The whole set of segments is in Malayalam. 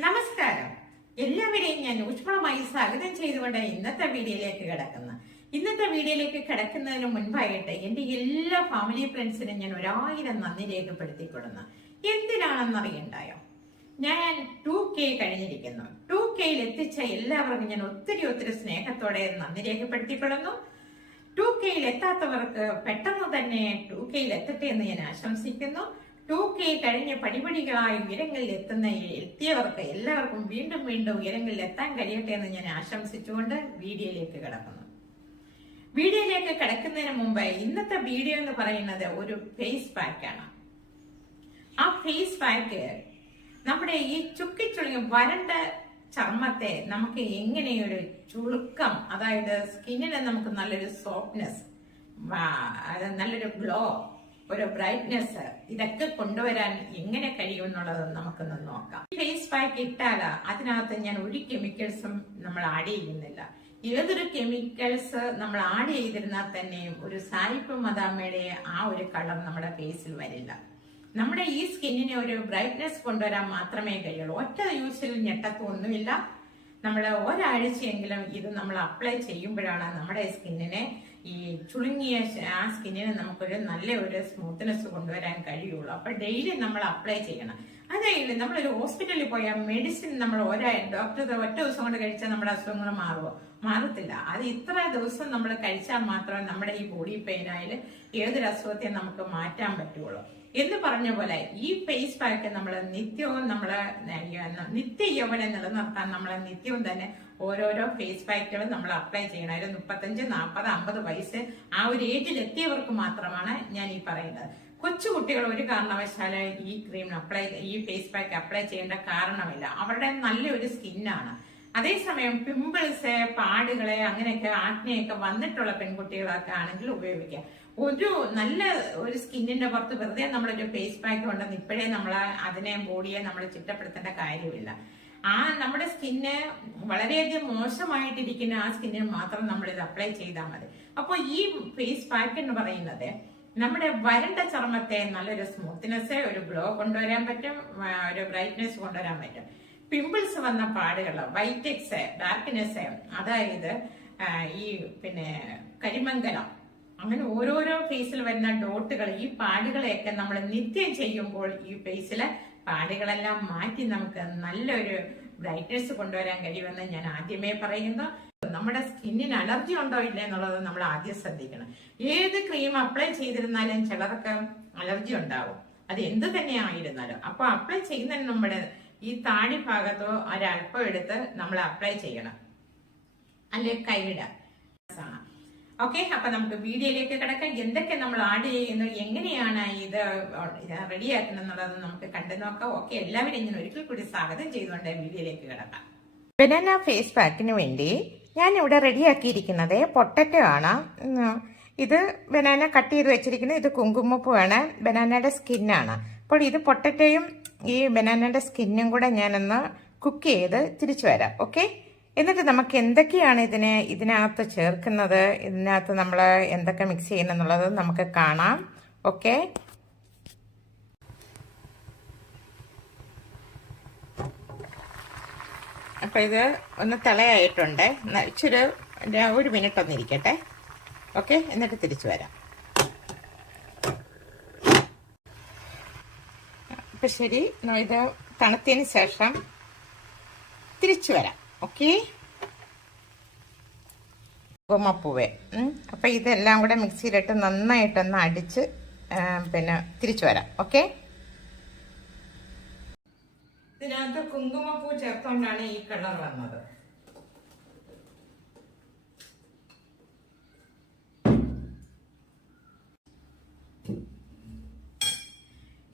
നമസ്കാരം. എല്ലാവരെയും ഞാൻ ഊഷ്മളമായി സ്വാഗതം ചെയ്തുകൊണ്ട് ഇന്നത്തെ വീഡിയോയിലേക്ക് കിടക്കുന്നതിന് മുൻപായിട്ട് എന്റെ എല്ലാ ഫാമിലി ഫ്രണ്ട്സിനും ഞാൻ 1000 നന്ദി രേഖപ്പെടുത്തിക്കൊള്ളുന്നു. എന്തിനാണെന്നറിയണ്ടായോ? ഞാൻ 2K കഴിഞ്ഞിരിക്കുന്നു. 2Kയിൽ എത്തിച്ച എല്ലാവർക്കും ഞാൻ ഒത്തിരി സ്നേഹത്തോടെ നന്ദി രേഖപ്പെടുത്തിക്കൊള്ളുന്നു. 2Kയിൽ എത്താത്തവർക്ക് പെട്ടെന്ന് തന്നെ 2Kയിൽ എത്തട്ടെ എന്ന് ഞാൻ ആശംസിക്കുന്നു. 2K കഴിഞ്ഞ പടിപടികളായി ഉയരങ്ങളിൽ എത്തിയവർക്ക് എല്ലാവർക്കും വീണ്ടും ഉയരങ്ങളിൽ എത്താൻ കഴിയട്ടെ എന്ന് ഞാൻ ആശംസിച്ചുകൊണ്ട് വീഡിയോയിലേക്ക് കിടക്കുന്നതിന് മുമ്പ് ഇന്നത്തെ വീഡിയോ എന്ന് പറയുന്നത് ഒരു ഫേസ് പാക്കാണ്. ആ ഫേസ് പാക്ക് നമ്മുടെ ഈ ചുക്കിച്ചുളുങ്ങി വരണ്ട ചർമ്മത്തെ നമുക്ക് എങ്ങനെയൊരു ചുളുക്കം, അതായത് സ്കിന്നിന് നമുക്ക് നല്ലൊരു സോഫ്റ്റ്നെസ്, നല്ലൊരു ഗ്ലോ, ഒരു ബ്രൈറ്റ്നെസ്, ഇതൊക്കെ കൊണ്ടുവരാൻ എങ്ങനെ കഴിയും എന്നുള്ളത് നമുക്കൊന്ന് നോക്കാം. ഫേസ് പാക്ക് ഇട്ടാൽ അതിനകത്ത് ഞാൻ ഒരു കെമിക്കൽസും നമ്മൾ ആഡ് ചെയ്യുന്നില്ല. ഏതൊരു കെമിക്കൽസ് നമ്മൾ ആഡ് ചെയ്തിരുന്നാൽ തന്നെയും ഒരു സായിപ്പ് മദാമയുടെ ആ ഒരു കളർ നമ്മുടെ ഫേസിൽ വരില്ല. നമ്മുടെ ഈ സ്കിന്നിനെ ഒരു ബ്രൈറ്റ്നെസ് കൊണ്ടുവരാൻ മാത്രമേ കഴിയുള്ളൂ. ഒറ്റ യൂസിൽ ഞെട്ടത്തൊന്നുമില്ല. നമ്മൾ ഒരാഴ്ചയെങ്കിലും ഇത് നമ്മൾ അപ്ലൈ ചെയ്യുമ്പോഴാണ് നമ്മുടെ സ്കിന്നിനെ, ഈ ചുളുങ്ങിയ ആ സ്കിന്നിന് നമുക്കൊരു നല്ല ഒരു സ്മൂത്ത്നെസ് കൊണ്ടുവരാൻ കഴിയുള്ളൂ. അപ്പൊ ഡെയിലി നമ്മൾ അപ്ലൈ ചെയ്യണം. അതായത് നമ്മളൊരു ഹോസ്പിറ്റലിൽ പോയാൽ മെഡിസിൻ നമ്മൾ ഡോക്ടർ ഒറ്റ ദിവസം കൊണ്ട് കഴിച്ചാൽ നമ്മുടെ അസുഖങ്ങൾ മാറത്തില്ല. അത് ഇത്ര ദിവസം നമ്മൾ കഴിച്ചാൽ മാത്രമേ നമ്മുടെ ഈ ബോഡി പെയിൻ ആയാലും ഏതൊരു അസുഖത്തെ നമുക്ക് മാറ്റാൻ പറ്റുള്ളൂ. എന്ന് പറഞ്ഞ പോലെ ഈ ഫേസ് പാക്ക് നമ്മൾ നിത്യവും നിത്യ യൗവനം നിലനിർത്താൻ നമ്മൾ നിത്യവും തന്നെ ഓരോരോ ഫേസ് പാക്കുകൾ നമ്മൾ അപ്ലൈ ചെയ്യണം. ഒരു 35, 40, 50 വയസ്സ് ആ ഒരു ഏജിൽ എത്തിയവർക്ക് മാത്രമാണ് ഞാൻ ഈ പറയുന്നത്. കൊച്ചുകുട്ടികൾ ഒരു കാരണവശാലും ഈ ഫേസ് പാക്ക് അപ്ലൈ ചെയ്യേണ്ട കാരണമില്ല. അവരുടെ നല്ലൊരു സ്കിന്നാണ്. അതേസമയം പിമ്പിൾസ്, പാടുകളെ, അങ്ങനെയൊക്കെ ആക്നെയൊക്കെ വന്നിട്ടുള്ള പെൺകുട്ടികളൊക്കെ ആണെങ്കിൽ ഉപയോഗിക്കാം. ഒരു നല്ല ഒരു സ്കിന്നിന്റെ പുറത്ത് വെറുതെ നമ്മളൊരു ഫേസ് പാക്ക് ഉണ്ടെന്ന് ഇപ്പോഴേ നമ്മൾ അതിനെ ബോഡിയെ നമ്മൾ ചിട്ടപ്പെടുത്തേണ്ട കാര്യമില്ല. നമ്മുടെ സ്കിന്ന് വളരെയധികം മോശമായിട്ടിരിക്കുന്ന ആ സ്കിന്നിന് മാത്രം നമ്മൾ ഇത് അപ്ലൈ ചെയ്താൽ മതി. അപ്പോൾ ഈ ഫേസ് പാക്ക് എന്ന് പറയുന്നത് നമ്മുടെ വരണ്ട ചർമ്മത്തെ നല്ലൊരു സ്മൂത്ത്നെസ്, ഒരു ഗ്ലോ കൊണ്ടുവരാൻ പറ്റും, ഒരു ബ്രൈറ്റ്നെസ് കൊണ്ടുവരാൻ പറ്റും. പിമ്പിൾസ് വന്ന പാടുകൾ, വൈറ്റെക്സ്, ഡാർക്ക്നെസ്, അതായത് ഈ കരിമംഗലം, അങ്ങനെ ഓരോരോ ഫേസിൽ വരുന്ന ഡോട്ടുകൾ, ഈ പാടുകളെയൊക്കെ നമ്മൾ നിത്യം ചെയ്യുമ്പോൾ ഈ ഫേസിലെ പാടുകളെല്ലാം മാറ്റി നമുക്ക് നല്ലൊരു ബ്രൈറ്റ്നെസ് കൊണ്ടുവരാൻ കഴിയുമെന്ന് ഞാൻ ആദ്യമേ പറയുന്നു. നമ്മുടെ സ്കിന്നിന് അലർജി ഉണ്ടോ ഇല്ല എന്നുള്ളത് നമ്മൾ ആദ്യം ശ്രദ്ധിക്കണം. ഏത് ക്രീം അപ്ലൈ ചെയ്തിരുന്നാലും ചിലർക്ക് അലർജി ഉണ്ടാവും, അത് എന്ത് തന്നെ ആയിരുന്നാലും. അപ്പൊ അപ്ലൈ ചെയ്യുന്നതിന് നമ്മുടെ ഈ താടി ഭാഗത്തോ ഒരല്പം എടുത്ത് നമ്മൾ അപ്ലൈ ചെയ്യണം, അല്ലെ കൈയിടാം. ഓക്കെ, അപ്പൊ നമുക്ക് വീഡിയോയിലേക്ക് കിടക്കാം. എന്തൊക്കെ നമ്മൾ ആഡ് ചെയ്യുന്നു, എങ്ങനെയാണ് ഇത് റെഡിയാക്കണം എന്നുള്ളത് നമുക്ക് കണ്ടു നോക്കാം. ഓക്കെ, എല്ലാവരും ഞാൻ ഒരിക്കൽ കൂടി സ്വാഗതം ചെയ്തുകൊണ്ട് വീഡിയോയിലേക്ക് കിടക്കാം. ബനാന ഫേസ് പാക്കിന് വേണ്ടി ഞാൻ ഇവിടെ റെഡിയാക്കിയിരിക്കുന്നത് പൊട്ടറ്റോ ആണ്. ഇത് ബനാന കട്ട് ചെയ്ത് വെച്ചിരിക്കുന്നത്, ഇത് കുങ്കുമപ്പൂവാണ്, ബനാനയുടെ സ്കിന്നാണ്. അപ്പോൾ ഇത് പൊട്ടറ്റോയും ഈ ബനാനയുടെ സ്കിന്നും കൂടെ ഞാനൊന്ന് കുക്ക് ചെയ്ത് തിരിച്ചു വരാം. ഓക്കെ, എന്നിട്ട് നമുക്ക് എന്തൊക്കെയാണ് ഇതിനകത്ത് ചേർക്കുന്നത്, ഇതിനകത്ത് നമ്മൾ എന്തൊക്കെ മിക്സ് ചെയ്യുന്നുള്ളത് നമുക്ക് കാണാം. ഓക്കെ, അപ്പൊ ഇത് ഒന്ന് തിളയായിട്ടുണ്ട്. ഇച്ചിരി 1 മിനിറ്റ് ഒന്നിരിക്കട്ടെ. ഓക്കെ, എന്നിട്ട് തിരിച്ചു വരാം. അപ്പൊ ശരി, ഇത് തണുത്തതിന് ശേഷം തിരിച്ചു വരാം. ഓക്കെ, കുങ്കുമപ്പൂവേ, അപ്പൊ ഇതെല്ലാം കൂടെ മിക്സിയിലിട്ട് നന്നായിട്ടൊന്ന് അടിച്ച് തിരിച്ചു വരാം. ഓക്കെ, ഇതിനകത്ത് കുങ്കുമപ്പൂ ചേർത്തോണ്ടാണ് ഈ കളർ വന്നത്.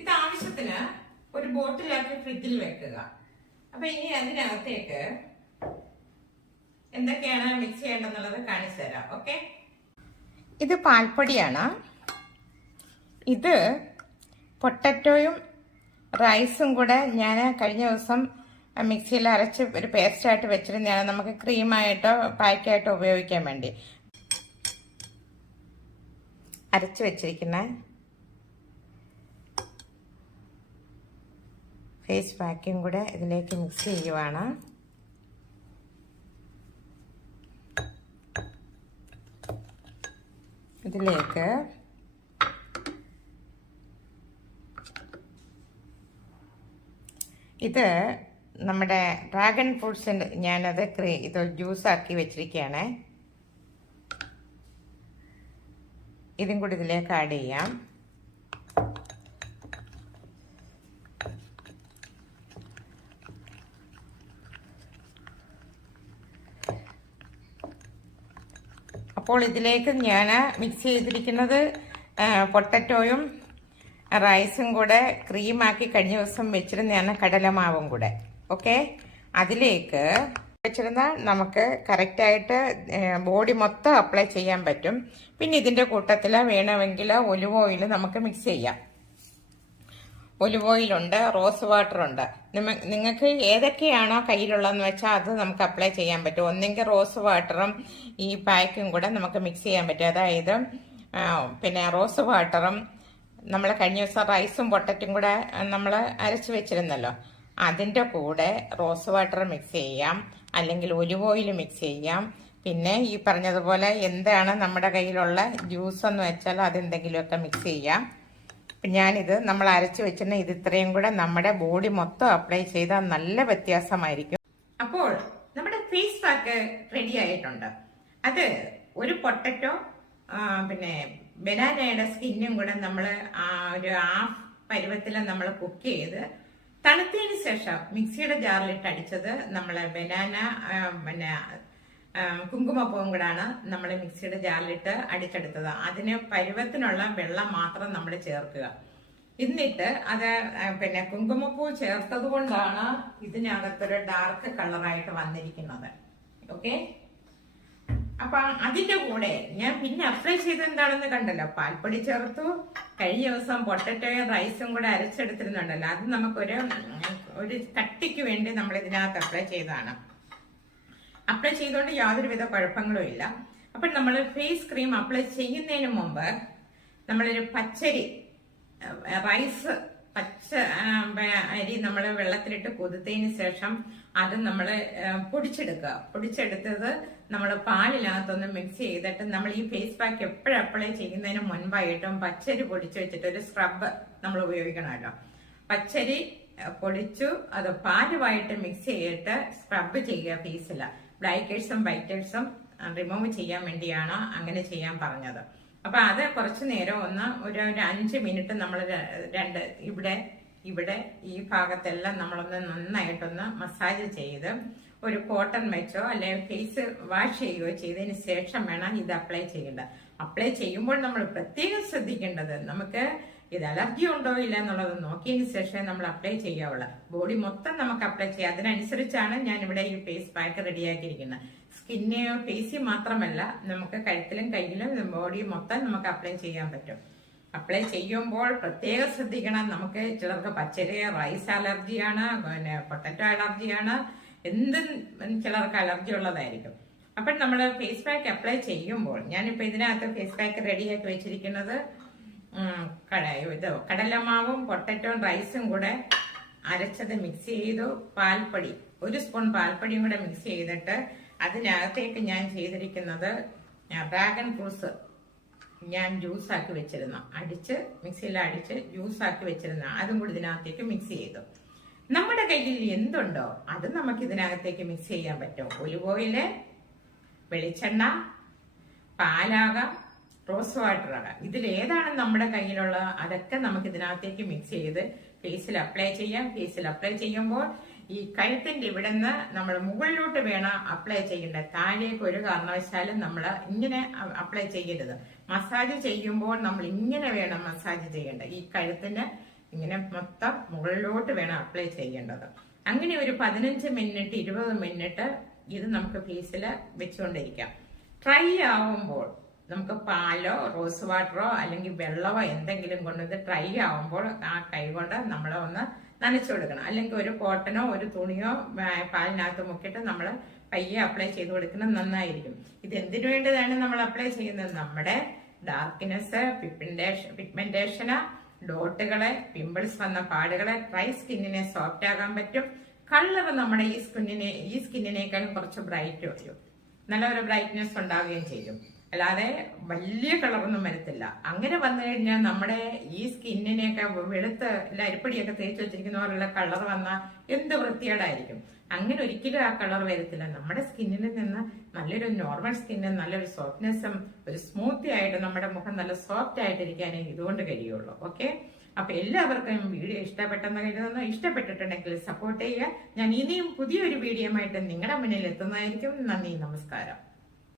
ഇത് ആവശ്യത്തിന് ഒരു ബോട്ടിലാക്കി ഫ്രിഡ്ജിൽ വെക്കുക. അപ്പൊ ഇനി അതിനകത്തേക്ക് എന്തൊക്കെയാണ് മിക്സ് ചെയ്യേണ്ടതെന്നുള്ളത് കാണിച്ചു തരാം. ഓക്കെ, ഇത് പാൽപ്പൊടിയാണ്. ഇത് പൊട്ടറ്റോയും റൈസും കൂടെ ഞാൻ കഴിഞ്ഞ ദിവസം മിക്സിയിൽ അരച്ച് ഒരു പേസ്റ്റായിട്ട് വെച്ചിരുന്നതാണ്, നമുക്ക് ക്രീമായിട്ടോ പാക്കായിട്ടോ ഉപയോഗിക്കാൻ വേണ്ടി. അരച്ച് വെച്ചിരിക്കുന്ന ഫേസ് പാക്കും കൂടെ ഇതിലേക്ക് മിക്സ് ചെയ്യുവാണ്. ഇതിലേക്ക് ഇത് നമ്മുടെ ഡ്രാഗൺ ഫ്രൂട്ട്സിൻ്റെ ഞാനത് ഇത് ജ്യൂസാക്കി വെച്ചിരിക്കുകയാണ്. ഇതും കൂടി ഇതിലേക്ക് ആഡ് ചെയ്യാം. അപ്പോൾ ഇതിലേക്ക് ഞാൻ മിക്സ് ചെയ്തിരിക്കുന്നത് പൊട്ടറ്റോയും റൈസും കൂടെ ക്രീമാക്കി കഴിഞ്ഞ ദിവസം വെച്ചിരുന്നതാണ്, കടലമാവും കൂടെ. ഓക്കെ, അതിലേക്ക് വെച്ചിരുന്ന നമുക്ക് കറക്റ്റായിട്ട് ബോഡി മൊത്തം അപ്ലൈ ചെയ്യാൻ പറ്റും. പിന്നെ ഇതിൻ്റെ കൂട്ടത്തിൽ വേണമെങ്കിൽ ഒലിവ് ഓയിൽ നമുക്ക് മിക്സ് ചെയ്യാം. ഒലിവ് ഓയിലുണ്ട്, റോസ് വാട്ടറുണ്ട്. നിങ്ങൾക്ക് ഏതൊക്കെയാണോ കയ്യിലുള്ളതെന്ന് വെച്ചാൽ അത് നമുക്ക് അപ്ലൈ ചെയ്യാൻ പറ്റും. ഒന്നെങ്കിൽ റോസ് വാട്ടറും ഈ പാക്കും കൂടെ നമുക്ക് മിക്സ് ചെയ്യാൻ പറ്റും. അതായത് പിന്നെ റോസ് വാട്ടറും നമ്മൾ കഴിഞ്ഞ ദിവസം റൈസും പൊട്ടറ്റും കൂടെ നമ്മൾ അരച്ച് വെച്ചിരുന്നല്ലോ, അതിൻ്റെ കൂടെ റോസ് വാട്ടർ മിക്സ് ചെയ്യാം, അല്ലെങ്കിൽ ഒലിവ് ഓയിൽ മിക്സ് ചെയ്യാം. പിന്നെ ഈ പറഞ്ഞതുപോലെ എന്താണ് നമ്മുടെ കയ്യിലുള്ള ജ്യൂസ് എന്ന് വെച്ചാൽ അതെന്തെങ്കിലുമൊക്കെ മിക്സ് ചെയ്യാം. ഞാനിത് നമ്മൾ അരച്ച് വെച്ചിരുന്ന ഇത് ഇത്രയും കൂടെ നമ്മുടെ ബോഡി മൊത്തം അപ്ലൈ ചെയ്താൽ നല്ല വ്യത്യാസമായിരിക്കും. അപ്പോൾ നമ്മുടെ ഫേസ് പാക്ക് റെഡി ആയിട്ടുണ്ട്. അത് ഒരു പൊട്ടറ്റോ പിന്നെ ബനാനയുടെ സ്കിന്നും കൂടെ നമ്മൾ ഒരു ഹാഫ് പരുവത്തിൽ നമ്മൾ കുക്ക് ചെയ്ത് തണുത്തതിന് ശേഷം മിക്സിയുടെ ജാറിലിട്ട് അടിച്ചത് നമ്മളെ ബനാന പിന്നെ കുങ്കുമപ്പൂവും കൂടാണ് നമ്മൾ മിക്സിയുടെ ജാറിലിട്ട് അടിച്ചെടുത്തത്. അതിന് പരുവത്തിനുള്ള വെള്ളം മാത്രം നമ്മൾ ചേർക്കുക. എന്നിട്ട് അത് പിന്നെ കുങ്കുമപ്പൂ ചേർത്തത് കൊണ്ടാണ് ഇതിനകത്തൊരു ഡാർക്ക് കളറായിട്ട് വന്നിരിക്കുന്നത്. ഓക്കെ, അപ്പൊ അതിന്റെ കൂടെ ഞാൻ പിന്നെ അപ്ലൈ ചെയ്ത് എന്താണെന്ന് കണ്ടല്ലോ, പാൽപ്പൊടി ചേർത്തു. കഴിഞ്ഞ ദിവസം പൊട്ടറ്റോയും റൈസും കൂടെ അരച്ചെടുത്തിരുന്നുണ്ടല്ലോ, അത് നമുക്കൊരു കട്ടിക്ക് വേണ്ടി നമ്മൾ ഇതിനകത്ത് അപ്ലൈ ചെയ്തതാണ്. അപ്ലൈ ചെയ്തുകൊണ്ട് യാതൊരുവിധ കുഴപ്പങ്ങളും ഇല്ല. അപ്പൊ നമ്മൾ ഫേസ് ക്രീം അപ്ലൈ ചെയ്യുന്നതിന് മുമ്പ് നമ്മളൊരു പച്ചരി റൈസ് പച്ച അരി നമ്മൾ വെള്ളത്തിലിട്ട് കുതിർത്തതിന് ശേഷം അത് നമ്മൾ പൊടിച്ചെടുക്കുക. പൊടിച്ചെടുത്തത് നമ്മൾ പാലിനകത്തൊന്ന് മിക്സ് ചെയ്തിട്ട് നമ്മൾ ഈ ഫേസ് പാക്ക് എപ്പോഴും അപ്ലൈ ചെയ്യുന്നതിന് മുൻപായിട്ടും പച്ചരി പൊടിച്ചു വെച്ചിട്ട് ഒരു സ്ക്രബ് നമ്മൾ ഉപയോഗിക്കണമല്ലോ. പച്ചരി പൊടിച്ചു അത് പാലുമായിട്ട് മിക്സ് ചെയ്തിട്ട് സ്ക്രബ് ചെയ്യുക ഫേസിൽ. ബ്ലാക്ക് ഹെഡ്സും വൈറ്റ് ഹെഡ്സും റിമൂവ് ചെയ്യാൻ വേണ്ടിയാണ് അങ്ങനെ ചെയ്യാൻ പറഞ്ഞത്. അപ്പൊ അത് കുറച്ചു നേരം ഒരു 5 മിനിറ്റ് നമ്മൾ ഇവിടെ ഈ ഭാഗത്തെല്ലാം നമ്മളൊന്ന് നന്നായിട്ടൊന്ന് മസാജ് ചെയ്ത് ഒരു കോട്ടൺ വെച്ചോ അല്ലെങ്കിൽ ഫേസ് വാഷ് ചെയ്യുകയോ ചെയ്തതിന് ശേഷം വേണം ഇത് അപ്ലൈ ചെയ്യേണ്ടത്. അപ്ലൈ ചെയ്യുമ്പോൾ നമ്മൾ പ്രത്യേകം ശ്രദ്ധിക്കേണ്ടത് നമുക്ക് ഇത് അലർജി ഉണ്ടോ ഇല്ല എന്നുള്ളത് നോക്കിയതിന് ശേഷം നമ്മൾ അപ്ലൈ ചെയ്യാവുള്ളൂ. ബോഡി മൊത്തം നമുക്ക് അപ്ലൈ ചെയ്യാം. അതിനനുസരിച്ചാണ് ഞാൻ ഇവിടെ ഈ ഫേസ് പാക്ക് റെഡിയാക്കിയിരിക്കുന്നത്. സ്കിന്ന് ഫേസിൽ മാത്രമല്ല, നമുക്ക് കഴുത്തിലും കയ്യിലും ബോഡി മൊത്തം നമുക്ക് അപ്ലൈ ചെയ്യാൻ പറ്റും. അപ്ലൈ ചെയ്യുമ്പോൾ പ്രത്യേകം ശ്രദ്ധിക്കണം. നമുക്ക് ചിലർക്ക് പച്ചരി റൈസ് അലർജിയാണ്, പിന്നെ പൊട്ടറ്റോ അലർജിയാണ്, എന്തും ചിലർക്ക് അലർജി ഉള്ളതായിരിക്കും. അപ്പം നമ്മൾ ഫേസ് പാക്ക് അപ്ലൈ ചെയ്യുമ്പോൾ ഞാനിപ്പോൾ ഇതിനകത്ത് ഫേസ് പാക്ക് റെഡിയാക്കി വെച്ചിരിക്കുന്നത് കടലമാവും പൊട്ടറ്റോയും റൈസും കൂടെ അരച്ചത് മിക്സ് ചെയ്തു. പാൽപ്പൊടി 1 സ്പൂൺ പാൽപ്പൊടിയും കൂടെ മിക്സ് ചെയ്തിട്ട് അതിനകത്തേക്ക് ഞാൻ ചെയ്തിരിക്കുന്നത് ഡ്രാഗൺ ഫ്രൂട്ട്സ് ഞാൻ ജ്യൂസാക്കി വെച്ചിരുന്നു, മിക്സിയിൽ അടിച്ച് ജ്യൂസാക്കി വെച്ചിരുന്ന അതും കൂടി ഇതിനകത്തേക്ക് മിക്സ് ചെയ്തു. നമ്മുടെ കയ്യിൽ എന്തുണ്ടോ അത് നമുക്ക് ഇതിനകത്തേക്ക് മിക്സ് ചെയ്യാൻ പറ്റും. ഒലിവ് ഓയില്, വെളിച്ചെണ്ണ, പാലാകാം, റോസ് വാട്ടർ ആകാം. ഇതിലേതാണ് നമ്മുടെ കയ്യിലുള്ളത് അതൊക്കെ നമുക്ക് ഇതിനകത്തേക്ക് മിക്സ് ചെയ്ത് ഫേസിൽ അപ്ലൈ ചെയ്യാം. ഫേസിൽ അപ്ലൈ ചെയ്യുമ്പോൾ ഈ കഴുത്തിന്റെ ഇവിടെ നിന്ന് നമ്മൾ മുകളിലോട്ട് വേണം അപ്ലൈ ചെയ്യേണ്ടത്. താഴേക്ക് ഒരു കാരണവശാലും നമ്മൾ ഇങ്ങനെ അപ്ലൈ ചെയ്യരുത്. മസാജ് ചെയ്യുമ്പോൾ നമ്മൾ ഇങ്ങനെ വേണം മസാജ് ചെയ്യേണ്ടത്. ഈ കഴുത്തിന് ഇങ്ങനെ മൊത്തം മുകളിലോട്ട് വേണം അപ്ലൈ ചെയ്യേണ്ടത്. അങ്ങനെ ഒരു 15 മിനിറ്റ് 20 മിനിറ്റ് ഇത് നമുക്ക് ഫേസിൽ വെച്ചുകൊണ്ടിരിക്കാം. ഡ്രൈ ആവുമ്പോൾ നമുക്ക് പാലോ റോസ് വാട്ടറോ അല്ലെങ്കിൽ വെള്ളമോ എന്തെങ്കിലും കൊണ്ട് ഇത് ഡ്രൈ ആവുമ്പോൾ ആ കൈ കൊണ്ട് നമ്മൾ ഒന്ന് നനച്ചു കൊടുക്കണം. അല്ലെങ്കിൽ ഒരു കോട്ടനോ ഒരു തുണിയോ പാലിനകത്ത് മുക്കിയിട്ട് നമ്മൾ പയ്യെ അപ്ലൈ ചെയ്ത് കൊടുക്കുന്നത് നന്നായിരിക്കും. ഇത് എന്തിനു വേണ്ടതാണ് നമ്മൾ അപ്ലൈ ചെയ്യുന്നത്? നമ്മുടെ ഡാർക്ക്നെസ്, പിഗ്മെന്റേഷന് ഡോട്ടുകളെ, പിമ്പിൾസ് വന്ന പാടുകളെ, ഡ്രൈ സ്കിന്നിനെ സോഫ്റ്റ് ആകാൻ പറ്റും. കളർ നമ്മുടെ ഈ സ്കിന്നിനേക്കാളും കുറച്ച് ബ്രൈറ്റ് വരും, നല്ല ഒരു ബ്രൈറ്റ്നെസ് ഉണ്ടാവുകയും ചെയ്യും. അല്ലാതെ വലിയ കളറൊന്നും വരത്തില്ല. അങ്ങനെ വന്നു കഴിഞ്ഞാൽ നമ്മുടെ ഈ സ്കിന്നിനെയൊക്കെ വെളുത്ത് അരിപ്പൊടിയൊക്കെ തേച്ച് വെച്ചിരിക്കുന്ന പോലുള്ള കളർ വന്നാൽ എന്ത് വൃത്തികേടായിരിക്കും. അങ്ങനെ ഒരിക്കലും ആ കളർ വരത്തില്ല. നമ്മുടെ സ്കിന്നിൽ നിന്ന് നല്ലൊരു നോർമൽ സ്കിന്നും നല്ലൊരു സോഫ്റ്റ്നെസ്സും ഒരു സ്മൂത്തി ആയിട്ട് നമ്മുടെ മുഖം നല്ല സോഫ്റ്റ് ആയിട്ടിരിക്കാനേ ഇതുകൊണ്ട് കഴിയുള്ളൂ. ഓക്കെ, അപ്പൊ എല്ലാവർക്കും വീഡിയോ ഇഷ്ടപ്പെട്ടെന്ന് കരുതുന്നു. ഇഷ്ടപ്പെട്ടിട്ടുണ്ടെങ്കിൽ സപ്പോർട്ട് ചെയ്യുക. ഞാൻ ഇനിയും പുതിയൊരു വീഡിയോ ആയിട്ട് നിങ്ങളുടെ മുന്നിൽ എത്തുന്നതായിരിക്കും. നന്ദി, നമസ്കാരം.